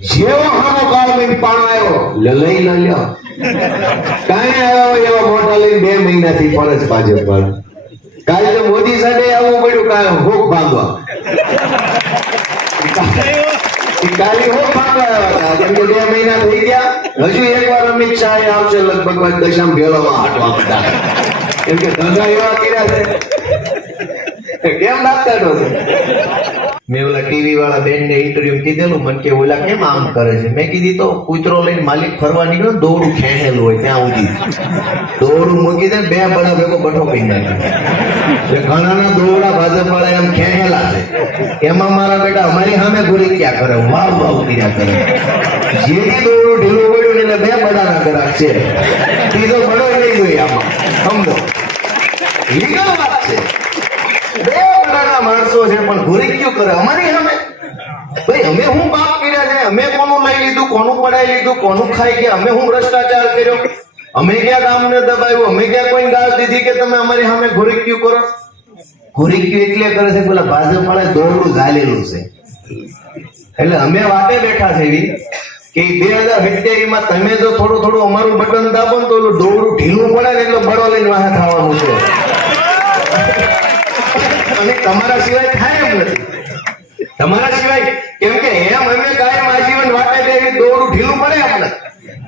જેવો હામો કાળ મેં પાણ આવ્યો લલઈ લઈ લો, લ્યો. કાંઈ આવ્યો એવો મોટા લઈને બે મહિનાથી ફરજ ભાજપ વાળા કાલે તો મોદી સાથે આવવું પડ્યું, કાલે હોક ભાંગવા. કાલે હોક ભાગવા આવ્યા હતા. કેમ કે બે મહિના થઈ ગયા. હજુ એક વાર અમિત શાહ આવશે લગભગ દશામ ભેળોમાં હાટવા બધા. કેમ કે ધંધા એવા કર્યા છે. કેમ લાગતા નહોતું મેં ઓલા ટીવી વાળા બેન ને ઇન્ટરવ્યુ કીધેલું, મને કે ઓલા કેમ આમ કરે છે? મેં કીધી, તો કૂતરો લઈને માલિક ફરવા નીકળ્યો દોરું ખેંચેલું હોય ત્યાં સુધી. દોરું મૂકી દે બે બડા ભેગો બઠો પી એટલે ઘણાના દોરડા ભાજપ વાળા એમ ખેંચેલા છે. એમાં મારા બેટા અમારી સામે ગુરી ક્યાં કરે, વાવ વાવ કર્યા કરે. જેથી દોરું ઢીલું પડ્યું એટલે બે બડાના ગ્રાહક છે. ત્રીજો બડો નહીં જોઈએ આમાં. સમજો? વાત છે. બે બડાના માણસો છે, પણ ઘોરી ક્યું કરે? અમારી સામે? ભાઈ, અમે હું પાપ કર્યા છે? અમે કોનું લઈ લીધું? કોનું પડાઈ લીધું? કોનું ખાઈ ગયા? અમે હું ભ્રષ્ટાચાર કર્યો? અમે ક્યાં ગામને દબાવ્યું? અમે ક્યાં કોઈ ગાળ દીધી કે તમે અમારી સામે ઘોરી ક્યુ કરો? ઘોરી ક્યુ એટલે કરે છે પેલા ભાજપ વાળા દોરડું ઝાલેલું છે. એટલે અમે વાટે બેઠા છે એવી કે બે હજાર સત્યાવીસમાં તમે જો થોડું થોડું અમારું બટન દાબો ને તો ઓલું દોરડું ઢીલું પડે ને એટલે બળો લઈને વાહે થવાનું છે. અને તમારા સિવાય થાય એમ નથી. તમારા સિવાય, કેમ કે એમ અમે કાયમ આજીવન વાટે દેવી દોડું ઢીલું પડે અમને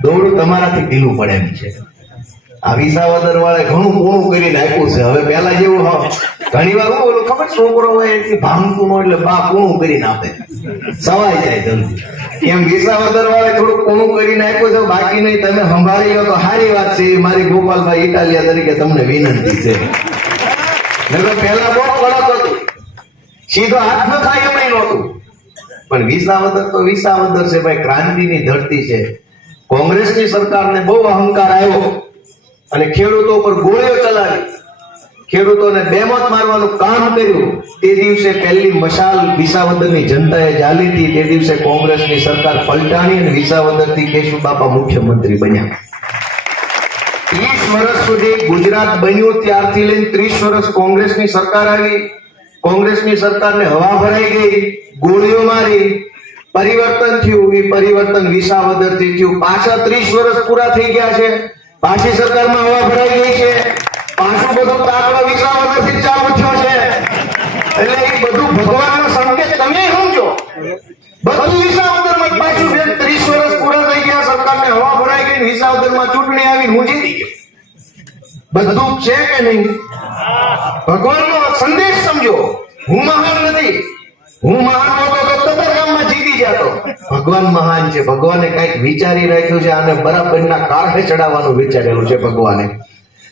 દોડું તમારાથી ઢીલું પડે એમ છે. આ વિસાવદર વાળે ઘણું પોણું કરી નાખ્યું છે. હવે પેલા જેવું, હા, ઘણી વાર બોલું, ખબર છોકરો હોય એથી ભાંગતું હોય એટલે બા પોણું કરીને આપે. સવાઈ જાય જલ્દી. એમ વિસાવદર વાળે થોડું પોણું કરી નાખ્યું છે, બાકી નહીં, તમે સંભાળી લો તો સારી વાત છે. મારી ગોપાલભાઈ ઇટાલિયા તરીકે તમને વિનંતી છે. પેલા હતું સીધો હાથ ન થાય એમ નહોતું. પણ વિસાવદર તો વિસાવદર છે ભાઈ, ક્રાંતિની ધરતી છે. કોંગ્રેસની સરકારને બહુ અહંકાર આવ્યો અને ખેડૂતો પર ગોળીઓ ચલાવી. ખેડૂતોને બેમત મારવાનું કામ કર્યું. તે દિવસે પહેલી મશાલ વિસાવદરની જનતાએ જાલી હતી. તે દિવસે કોંગ્રેસની સરકાર પલટાણી અને વિસાવદરથી કેશુબાપા મુખ્યમંત્રી બન્યા. ત્રીસ વર્ષ સુધી ગુજરાત બન્યું. ત્યારથી લઈને ત્રીસ વર્ષ કોંગ્રેસની સરકાર આવી. કોંગ્રેસની સરકારને હવા ભરાઈ ગઈ, ગોળીઓ મારી, પરિવર્તન થયું એ પરિવર્તન વિસાવદરથી થયું. પાછા ત્રીસ વર્ષ પૂરા થઈ ગયા છે. પાછી સરકારમાં હવા ભરાઈ ગઈ છે. પાછું બધું તાકડો વિસાવદરથી ચાલુ થયો છે. એટલે એ બધું ભગવાનનો સંકેત તમે સમજો. બધું વિસાવદરમાં પાછું છે. ત્રીસ વર્ષ પૂરા થઈ ગયા, સરકારને હવા ભરાઈ ગઈ વિસાવદરમાં ચૂંટણી આવી હું જીતી બધું છે કે નહીં? ભગવાનનો સંદેશ સમજો. હું મહાન નથી. હું મહાન ભગવાન મહાન છે. ભગવાને કંઈક વિચારી રાખ્યું છે, આને બરાબરના કારણે ચડાવવાનું વિચારેલું છે ભગવાને.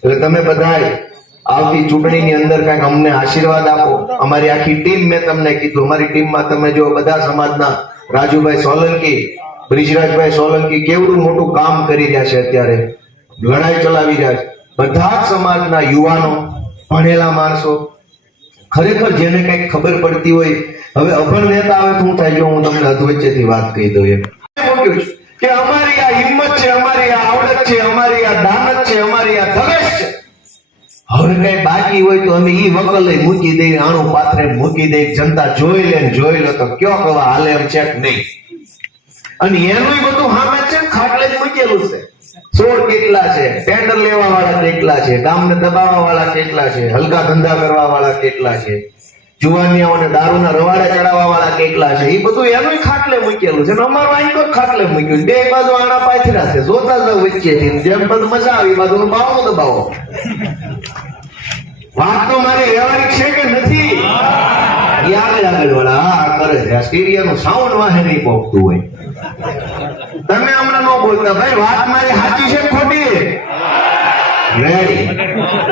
એટલે તમે બધાય આવતી ચૂંટણીની અંદર કંઈક અમને આશીર્વાદ આપો. અમારી આખી ટીમ મેં તમને કીધું. અમારી ટીમમાં તમે જો બધા સમાજના રાજુભાઈ સોલંકી, બ્રિજરાજભાઈ સોલંકી કેવડું મોટું કામ કરી રહ્યા છે અત્યારે. લડાઈ ચલાવી રહ્યા છે. બધા જ સમાજના યુવાનો ભણેલા માણસો. ખરેખર જેને કંઈક ખબર પડતી હોય, હવે અભણ નેતા આવે શું થાય? જો હું તમને અધવચ્ચેથી વાત કહી દઉં એમ. કે અમારી આ હિંમત છે, અમારી આ આવડત છે, અમારી આ દાનત છે, અમારી આ ધગશ છે. હવે કઈ બાકી હોય તો અમે ઈ વકલે મૂકી દઈએ આણું પાત્રે મૂકી દઈએ જનતા જોઈ લે જોઈ લે તો કયો કવા હાલે એમ છે નહીં. અને એનું બધું હામે છે ખાટલે જ મૂકેલું છે. સોળ કેટલા છે? ટેન્ડર લેવા વાળા કેટલા છે? ગામને દબાવવા વાળા કેટલા છે? હલકા ધંધા કરવા વાળા કેટલા છે? જુવાનિયાઓને દારૂના રવાડે ચડાવવા વાળા કેટલા છે? એ બધું એનું ખાટલે મૂકેલું છે અમારું તો ખાટલે મૂક્યું. બે બાજુ આણા પાથરા છે. જોતા જ વચ્ચેથી. જેમ બધું મજા આવી બાજુ બાવો દબાવો. વાત તો મારી વ્યવહારિક છે કે નથી? આગળ આગળ વાળા હા કરે છે. આ સ્ટેરિયાનું સાઉન્ડ વાહે નહીં પહોંચતું હોય. તમે હમણાં ન બોલતા. ભાઈ, વાત મારી સાચી છે ખોટી?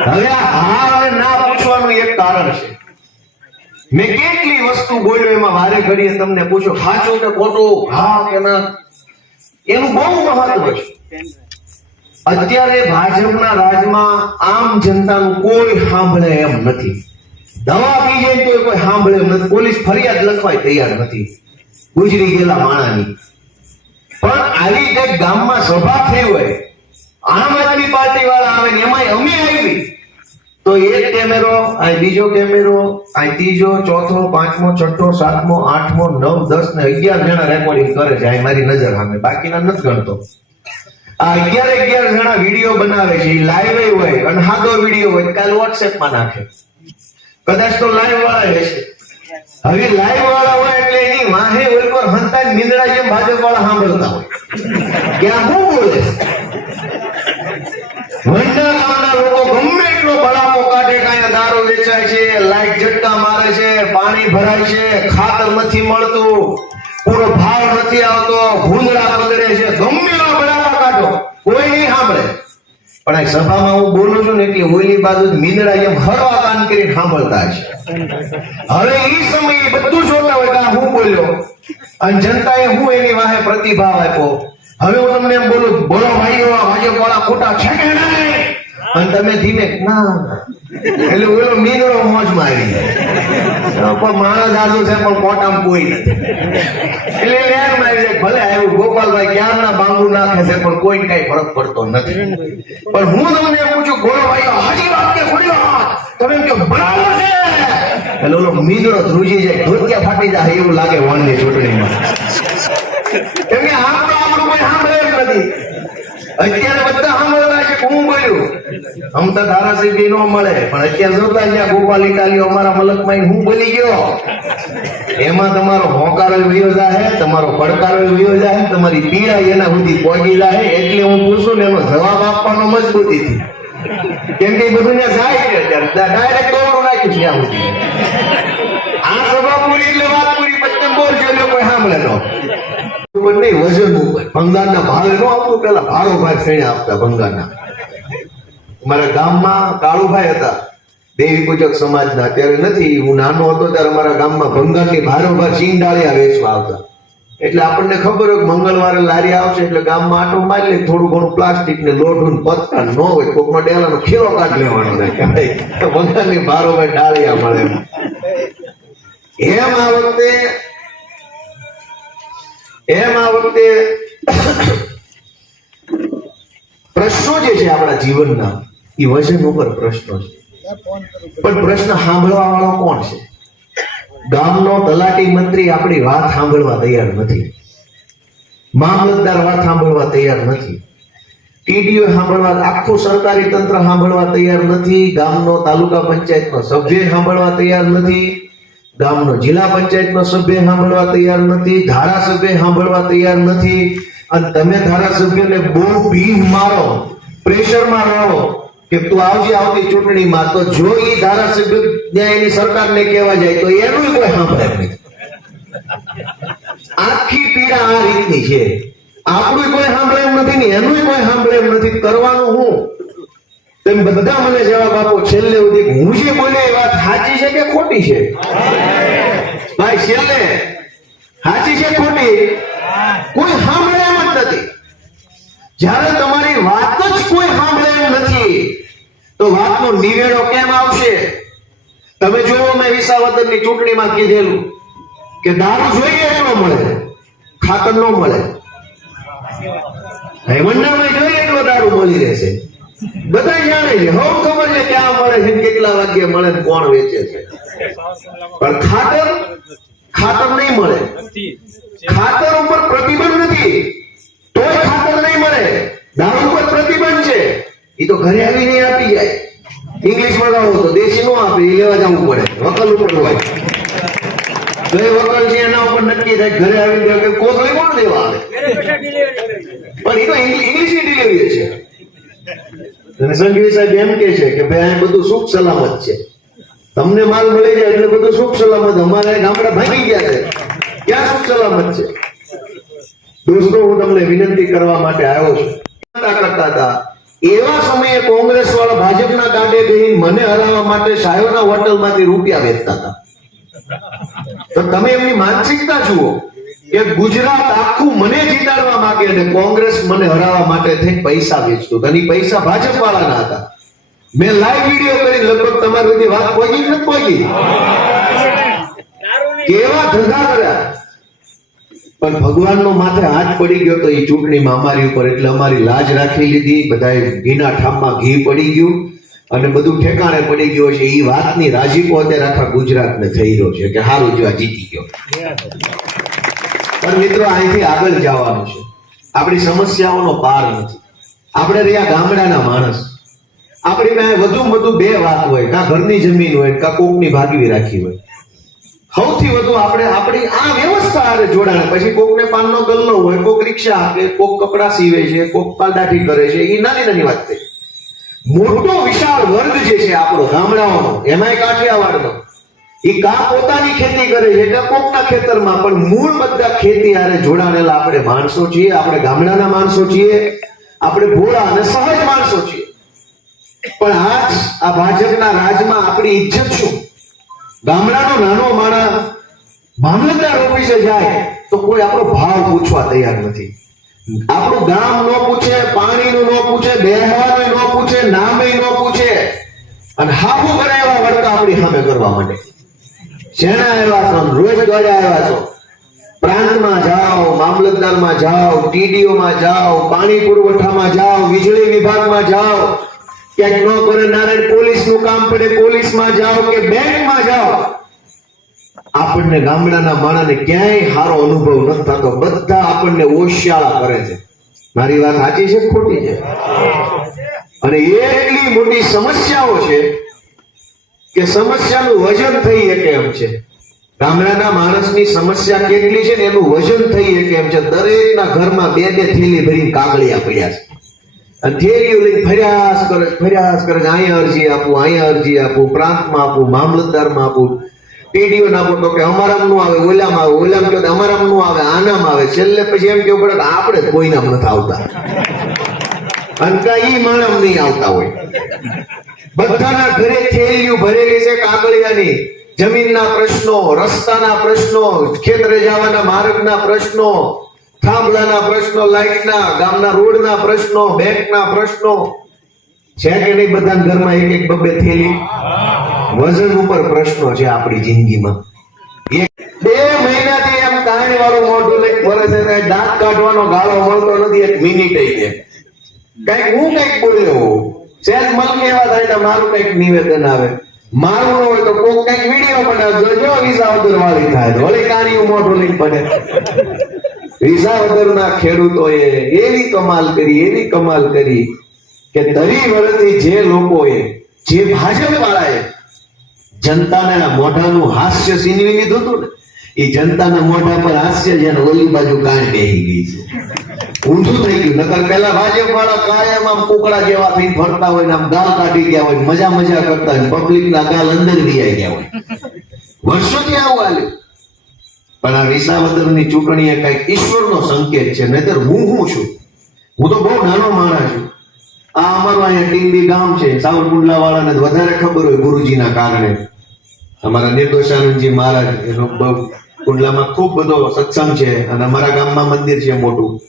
હવે હા અને ના પૂછવાનું એક કારણ છે. મેં કેટલી વસ્તુ બોલ્યો એમાં વારે ઘડીએ તમને પૂછો, સાચું કે ખોટું, હા કે ના? એનું બહુ મહત્વ છે. અત્યારે ભાજપના રાજમાં આમ જનતાનું કોઈ સાંભળે એમ નથી. દવા પી જાય તો કોઈ સાંભળે પોલીસ ફરિયાદ લખવાય તૈયાર નથી. ગુજરી ગયેલા માણાની. પણ આવી રીતે ગામમાં સભા થઈ હોય, આમ આદમી પાર્ટી વાળા આવે ને એમાંય અમે આવી. તો એક કેમેરો આ બીજો કેમેરો આ ત્રીજો, ચોથો, પાંચમો, છઠ્ઠો, સાતમો, આઠમો, નવ, દસ ને અગિયાર જણા રેકોર્ડિંગ કરે છે. આ મારી નજર સામે. બાકીના નથી ગણતો. આ અગિયાર અગિયાર જણા વીડિયો બનાવે છે. લાઈવ હોય અને હાદો વીડિયો હોય. કાલ વોટ્સએપમાં નાખે. કદાચ તો લાઈવ વાળા રહેશે હવે લાઈવ વાળા હોય એટલે એની વાહે ઓલ પર હંતા નીંદડા જેમ ભાજપ વાળા સાંભળતા હોય. કે આ બોલે? વંડા ગામના લોકો ગમે એટલો બળાપો કાઢે કાંઈ દારૂ વેચાય છે, લાઈટ ઝટકા મારે છે, પાણી ભરાય છે, ખાતર નથી મળતું, પૂરો ભાવ નથી આવતો, ભૂંદડા બગડે છે. ગમે એવા બળાપા કાઢો. પણ આ સભામાં હું બોલું છું ને એટલે ઓલી બાજુ મીંદડા જેમ હળવા કાન કરીને સાંભળતા છે હવે એ સમયે બધું જોતા હોય કે હું બોલ્યો? અને જનતાએ હું એની વાહે પ્રતિભાવ આપ્યો? હવે હું તમને એમ બોલું, બોલો ભાઈઓ ભાજપ વાળા ખોટા છે કે નહીં? અને તમે ધીમે. ના. એટલે ઓલો મીંદડો મોજમાં આવી જાય. પણ માણસ આદુ છે પણ કોટામ કોઈ નથી. એટલે લેરમાં મારી જાય ભલે આવ્યું ગોપાલભાઈ ક્યારના બાંબુ નાખે છે પણ કોઈ કઈ ફરક પડતો નથી. પણ હું તમને એમ પૂછું ગોળો હજી વાત કે ખોટી વાત? તમે કહો બરાબર છે. એટલે ઓલો મીંદડો ધ્રુજી જાય ધોતિયા ફાટી જાય એવું લાગે વણની ચૂંટણીમાં. કેમ કે આમ આપણું કોઈ સાંભળે નથી. અત્યારે બધા સાંભળતા છે હું બોલ્યું આમ તો ધારાસભ્ય નો મળે, પણ અત્યારે જોતા ગોપાલી ગોપાલ ઇટાલીઓ અમારા મલકમાં હું બોલી ગયો. એમાં તમારો હોકારો વયો જાહે, તમારો પડકારો વયો જાહે, તમારી પીડા એના સુધી પહોંચી જાહે, એટલે હું પૂછું ને એનો જવાબ આપવાનો મજબૂતીથી કેમ કે બધું ને જાય છે ડાયરેક્ટ દોડું નાખ્યું ત્યાં સુધી. આ સભા પૂરી એટલે વાત પૂરી, પછી બોલ જો એટલે કોઈ સાંભળે ઉપર નહીં, વજન ઉપર. ભંગારના ભાવે નો આવતું, પેલા ભારો ભાઈ શ્રેણી આપતા ભંગારના. મારા ગામમાં કાળુભાઈ હતા. દેવી પૂજક સમાજના. અત્યારે નથી, હું નાનો હતો ત્યારે અમારા ગામમાં ભંગારની ભારોભાર સિંગ ડાળિયા વેચવા આવતા. એટલે આપણને ખબર હોય મંગળવારે લારી આવશે, એટલે ગામમાં આટો મારી લે, થોડું ઘણું પ્લાસ્ટિક ને લોઢું ને પત્તા ન હોય, કોકમાં ડેલાનો ખીરો કાઢ લેવાનો ભારો ભાઈ ડાળિયા મળે. એમ આ વખતે એમ આ વખતે પ્રશ્નો જે છે આપણા જીવનના, એ વજન ઉપર પ્રશ્નો છે. પણ પ્રશ્ન સાંભળવા વાળો કોણ છે? ગામનો તલાટી મંત્રી આપણી વાત સાંભળવા તૈયાર નથી. મામલતદાર વાત સાંભળવા તૈયાર નથી. ટીડીઓ સાંભળવા, આખું સરકારી તંત્ર સાંભળવા તૈયાર નથી. ગામનો તાલુકા પંચાયતનો સભ્ય સાંભળવા તૈયાર નથી. ગામનો જિલ્લા પંચાયતનો સભ્ય સાંભળવા તૈયાર નથી, ધારાસભ્ય સાંભળવા તૈયાર નથી. અને તમે ધારાસભ્યને બહુ ભીખ મારો, પ્રેશરમાં રહો કે તું આવજે આવતી ચૂંટણીમાં. તો જો એ ધારાસભ્ય ત્યાં એની સરકારને કહેવા જાય, તો એનું કોઈ સાંભળે નહીં. આખી પીડા આ રીતની છે. આપણું કોઈ સાંભળે એમ નથી ને એનું કોઈ સાંભળે એમ નથી. કરવાનું હું? તમે બધા મને જવાબ આપો, છેલ્લે સુધી હું જે બોલે એ વાત સાચી છે કે ખોટી છે? ભાઈ, છેલ્લે. સાચી છે ખોટી? કોઈ સાંભળે એમ જ નથી. જ્યારે તમારી વાત જ કોઈ સાંભળે એમ નથી, તો વાતનો નિવેડો કેમ આવશે? તમે જુઓ, મેં વિસાવદરની ચૂંટણીમાં કીધેલું કે દારૂ જોઈએ એટલો મળે ખાતર ન મળે. હેમંડામાં જોઈએ એટલો દારૂ મળી રહેશે. બધા જાણે છે. ખબર છે ક્યાં મળે છે કેટલા વાગ્યે મળે કોણ વેચે છે. પણ ખાતર ખાતર નહીં મળે. ખાતર ઉપર પ્રતિબંધ નથી. તોય ખાતર નહીં મળે. દારૂ ઉપર પ્રતિબંધ છે. એ તો ઘરે આવીને આપી જાય. ઇંગ્લિશમાં કહો તો દેશી નો આપે એ લેવા જવું પડે. વકલ ઉપર હોય. તો વકલ છે, એના ઉપર નક્કી થાય ઘરે આવીને કોથળી કોણ દેવા આવે. પણ એ તો ઇંગ્લિશની ડિલિવરી છે. અને સંઘવી સાહેબ એમ કે છે કે ભાઈ અહીંયા બધું સુખ સલામત છે. તમને માલ મળી જાય એટલે બધું સુખ સલામત. અમારે ગામડા ભાગી ગયા છે. ક્યાં સુખ સલામત છે? દોસ્તો, હું તમને વિનંતી કરવા માટે આવ્યો છું. કરતા હતા. એવા સમયે કોંગ્રેસ વાળા ભાજપના કાંડે ગઈ મને હરાવવા માટે સાયોના હોટલમાંથી રૂપિયા વેચતા હતા. તો તમે એમની માનસિકતા જુઓ. કે ગુજરાત આખું મને જીતાડવા માંગે અને કોંગ્રેસ મને હરાવવા માટે થઈને પૈસા વેચતું. અને પૈસા ભાજપ વાળાના હતા. મેં લાઈવ વીડિયો કરી લગભગ તમારી બધી વાત પહોંચી નથી પહોંચી કેવા ધંધા કર્યા? પણ ભગવાનનો માથે હાથ પડી ગયો તો એ ચૂંટણીમાં અમારી ઉપર એટલે અમારી લાજ રાખી લીધી. બધાએ ઘીના ઠામમાં ઘી પડી ગયું અને બધું ઠેકાણે પડી ગયું છે એ વાતની રાજીપો અત્યારે આખા ગુજરાતને થઈ રહ્યો છે કે હારું જો જીતી ગયો. પણ મિત્રો, અહીંથી આગળ જવાનું છે. આપણી સમસ્યાઓનો પાર નથી. આપણે રહ્યા ગામડાના માણસ. આપણી પાસે વધુ વધુ બે વાત હોય, કાં ઘરની જમીન હોય, કાં કોકની ભાગવી રાખી હોય. સૌથી વધુ આપણે આપણી આ વ્યવસ્થા હારે જોડાણ. પછી કોકને પાનનો ગલ્લો હોય, કોક રિક્ષા આપે, કોક કપડા સીવે છે, કોક પાલદાઠી કરે છે એ નાની નાની વાત થઈ મોટો વિશાળ વર્ગ જે છે આપણો ગામડાઓનો, એમાંય કાઠિયાવાડનો એ કા પોતાની ખેતી કરે છે કા કોકના ખેતરમાં પણ મૂળ બધા ખેતી હારે જોડાણેલા આપણે માણસો છીએ, આપણે ગામડાના માણસો છીએ, આપણે ભોળા અને સહજ માણસો છીએ. પણ આજ આ ભાજપના રાજમાં આપણી ઇજ્જત શું? ગામડાનો નાનો માણસ મામલતદાર ઓફિસે જાય તો કોઈ આપણો ભાવ પૂછવા તૈયાર નથી. આપણું ગામ ન પૂછે, પાણીનું ન પૂછે, બેહવાનું ન પૂછે નામે ન પૂછે. અને હાફું કરે એવા વર્તા આપણી સામે કરવા માંડે. શેના આવ્યા? છો રોજ દોડે આવ્યા છો. પ્રાંતમાં જાઓ મામલતદારમાં જાઓ ટીડીઓમાં જાઓ પાણી પુરવઠામાં જાઓ વીજળી વિભાગમાં જાઓ. ક્યાંક ન કરે નારાયણ પોલીસનું કામ પડે પોલીસમાં જાઓ કે બેંકમાં જાઓ. આપણને ગામડાના માણસને ક્યાંય સારો અનુભવ નથી થતો. બધા આપણને ઓશિયાળા કરે છે. મારી વાત સાચી છે ખોટી છે? અને એટલી મોટી સમસ્યાઓ છે કે સમસ્યાનું વજન થઈ શકે એમ છે. ગામડાના માણસની સમસ્યા કેટલી છે ને એનું વજન થઈ શકે એમ છે. દરેકના ઘરમાં બે બે થેલી ભરીને કાગળિયા પડ્યા છે. અને થેલીઓ લઈને ફર્યાસ કરે ફર્યાસ કરે અહીંયા અરજી આપું, અહીંયા અરજી આપું, પ્રાંતમાં આપું, મામલતદારમાં આપું. ટીડીઓ નાખો તો કે અમારામનું આવે, ઓલામાં આવે, ઓલામ કહે તો નું આવે, આનામાં આવે. છેલ્લે પછી એમ કેવું પડે કે આપણે કોઈના નથી આવતા. અને કાંઈ ઈ નહીં આવતા હોય. બધાના ઘરે થેલીઓ ભરેલી છે કાગળિયાની જમીનના પ્રશ્નો, રસ્તાના પ્રશ્નો, ખેતરે જવાના માર્ગના પ્રશ્નો, થાંભલાના પ્રશ્નો, લાઇટના, ગામના રોડના પ્રશ્નો, બેંકના પ્રશ્નો. છે કે નહીં બધા ઘરમાં એક એક બબે થેલી? વજન ઉપર પ્રશ્નો છે આપણી જિંદગીમાં. બે મહિનાથી એમ કાણી વાળું મોઢું લઈ વરસે દાંત કાઢવાનો ગાળો મળતો નથી, એક મિનિટ કંઈક હું કંઈક બોલ્યો. સહેજ મન કેવા થાય તો મારું કંઈક નિવેદન આવે. મારું ન હોય તો કોક કંઈક વીડિયો બનાવજો જો વિસાવદર વાળી થાય વળી કાળિયું મોઢું લઈને પડે. વિસાવદરના ખેડૂતોએ એવી કમાલ કરી, એવી કમાલ કરી કે દરી વર્ષથી જે લોકોએ, જે ભાજપ વાળાએ જનતાના મોઢાનું હાસ્ય સીનવી લીધું હતું ને, એ જનતાના મોઢા પર હાસ્ય જેને ને ઓલી બાજુ કાંઈ બેહી ગઈ છે. ઊંધું થઈ ગયું. નકર પેલા ભાજપ વાળા કાયમ આમ કુકડા જેવા થઈ ફરતા હોય ને આમ ગાલ કાઢી ગયા હોય મજા મજા કરતા હોય પબ્લિક ના ગાલ અંદર વિયાઈ ગયા હોય. વર્ષોથી આવું હાલ્યું. પણ આ વિસાવદરની ચૂંટણી એ કંઈક ઈશ્વરનો સંકેત છે. નહીતર હું હું છું? હું તો બહુ નાનો માણસ છું. આ અમારું અહીંયા ટીંબી ગામ છે. સાવરકુંડલા વાળાને વધારે ખબર હોય ગુરુજીના કારણે. અમારા નિર્દોષાનંદજી મહારાજ, એનો કુંડલામાં ખૂબ બધો સત્સંગ છે અને અમારા ગામમાં મંદિર છે મોટું.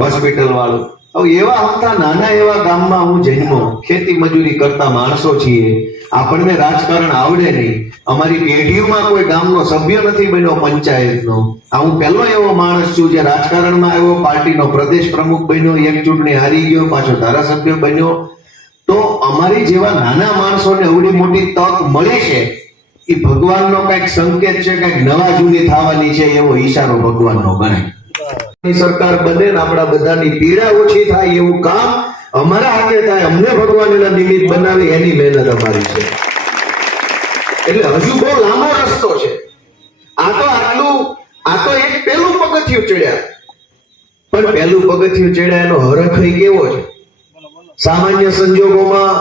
હોસ્પિટલ વાળું. હવે એવા હતા નાના એવા ગામમાં હું જન્મો, ખેતી મજૂરી કરતા માણસો છીએ. આપણને રાજકારણ આવડે નહીં. અમારી પેઢીઓમાં કોઈ ગામનો સભ્ય નથી બન્યો પંચાયતનો. આ હું પહેલો એવો માણસ છું જે રાજકારણમાં આવ્યો, પાર્ટીનો પ્રદેશ પ્રમુખ બન્યો, એક ચૂંટણી હારી ગયો, પાછો ધારાસભ્ય બન્યો. તો અમારી જેવા નાના માણસોને એવડી મોટી તક મળે છે? એ ભગવાનનો કંઈક સંકેત છે, કંઈક નવા જૂની થવાની છે, એવો ઈશારો ભગવાનનો ગણાય. સરકાર બને આપણા બધાની પીડા ઓછી થાય એવું કામ અમારા હાથે થાય, અમને ભગવાનના નિમિત્ત બનાવે એની મહેનત અમારી છે. એટલે હજુ બહુ લાંબો રસ્તો છે. આ તો આટલું, આ તો એક પહેલું પગથિયું ચડ્યા. પણ પહેલું પગથિયું ચડ્યા એનો હરખઈ કેવો છે? સામાન્ય સંજોગોમાં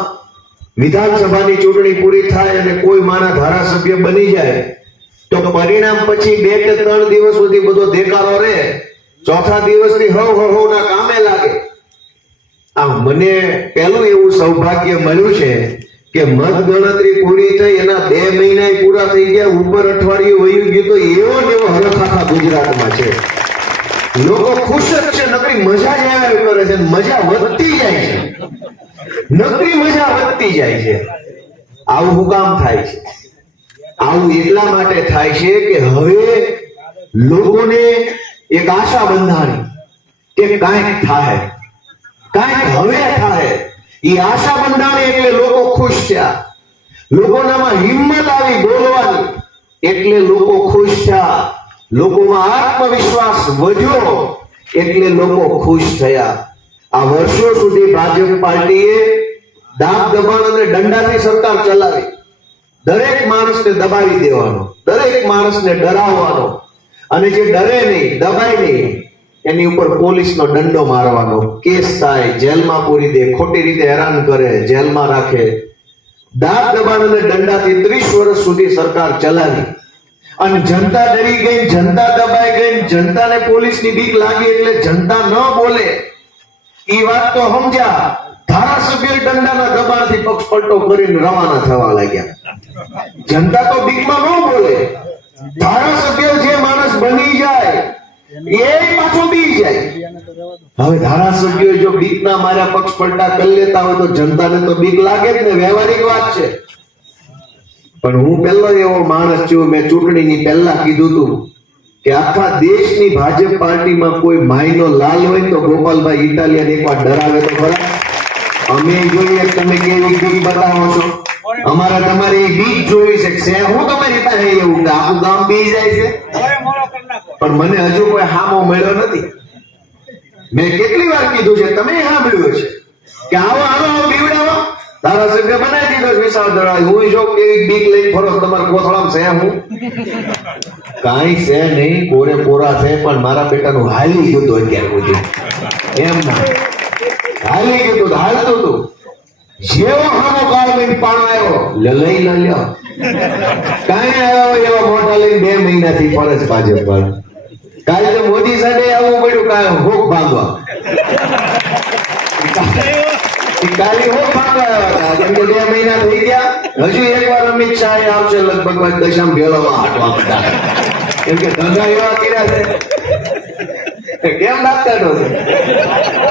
વિધાનસભાની ચૂંટણી પૂરી થાય અને કોઈ મારા ધારાસભ્ય બની જાય, તો પરિણામ પછી બે કે ત્રણ દિવસ સુધી બધો દેખાડો રહે. ચોથા દિવસથી હવ ના કામે લાગે. આ મને પહેલું એવું સૌભાગ્ય મળ્યું છે કે મત ગણતરી પૂરી થઈ, એના બે મહિના પૂરા થઈ ગયા, ઉપર અઠવાડિયું વયું ગયું તો એવો ને એવો હરખ ગુજરાતમાં છે. લોકો ખુશ જ છે, નકરી મજા જ આવ્યા કરે છે મજા વધતી જાય છે. નકરી મજા વધતી જાય છે. આવું હું કામ થાય છે? આવું એટલા માટે થાય છે કે હવે લોકોને એક આશા બંધાણી કે કાંઈક થાય કાંઈક હવે થાય એ આશા બંધાણી એટલે લોકો ખુશ થયા. લોકોનામાં હિંમત આવી બોલવાની એટલે લોકો ખુશ થયા. લોકોમાં આત્મવિશ્વાસ વધ્યો એટલે લોકો ખુશ થયા. આ વર્ષો સુધી ભાજપ પાર્ટીએ દાબ દબાણ અને દંડાની સરકાર ચલાવી. દરેક માણસને દબાવી દેવાનો. દરેક માણસને ડરાવવાનો. અને જે ડરે નહીં, દબાય નહીં, એની ઉપર પોલીસનો દંડો મારવાનો. કેસ થાય, જેલમાં પૂરી દે, ખોટી રીતે હેરાન કરે, જેલમાં રાખે. દાંત દબાણ દંડાથી ત્રીસ વર્ષ સુધી સરકાર ચલાવી. અને જનતા ડરી ગઈ, જનતા દબાઈ ગઈ, જનતાને પોલીસની બીક લાગી એટલે જનતા ન બોલે. ઈ વાત તો સમજ્યા. ધારાસભ્ય દંડાના દબાણથી પક્ષ પલટો કરીને રવાના થવા લાગ્યા. જનતા તો બીકમાં ન બોલે. ધારાસભ્ય જે માણસ બની જાય. એ પાછું બી જાય. હવે ધારાસભ્યો જો બીક ના માર્યા પક્ષ પલટા કરી લેતા હોય તો જનતાને તો બીક લાગે જ ને વ્યવહારિક વાત છે. પણ હું પહેલો એવો માણસ છું મેં ચૂંટણીની પહેલા કીધું હતું કે આખા દેશની ભાજપ પાર્ટીમાં કોઈ માયનો લાલ હોય તો ગોપાલભાઈ ઇટાલિયન એકવાર ડરાવે તો ખરા. અમે જોઈએ તમે કેવી બીક બતાવો છો? અમારે તમારે બીક જોઈ છે છે હું તમારી પાસે એવું કે આખું ગામ બી જાય છે. પણ મને હજુ કોઈ હામો મળ્યો નથી. મેં કેટલી વાર કીધું છે તમે સાંભળ્યું છે કે આવો આવો આવો બીવડાવો ધારાસભ્ય બનાવી દીધો છે વિશાળ દળાઈ હું જો કેવી બીક લઈને ફરો તમારે તમારા કોથળામાં છે હું? કાંઈ છે નહીં કોરે કોરા છે પણ મારા બેટાનું હાલી ગયું હતું અત્યાર સુધી. એમ ના. હાલી ગયું હતું હાલતું હતું. જેવો હામો કાળ પાણો આવ્યો લઈ લ લ્યો કાંઈ આવ્યો એવા મોટા લઈને બે મહિનાથી ફરજ પર કાલે મોદી સાથે આવવું પડ્યું કાંઈ હોક ભાંગવા. કાલે હોક ભાંગવા કે બે મહિના થઈ ગયા. હજુ એકવાર અમિત શાહ આવશે લગભગ દશામ ભેળોમાં હાટવા બધા. કેમ કે ધંધા એવા કર્યા છે. કેમ લાગતા નથી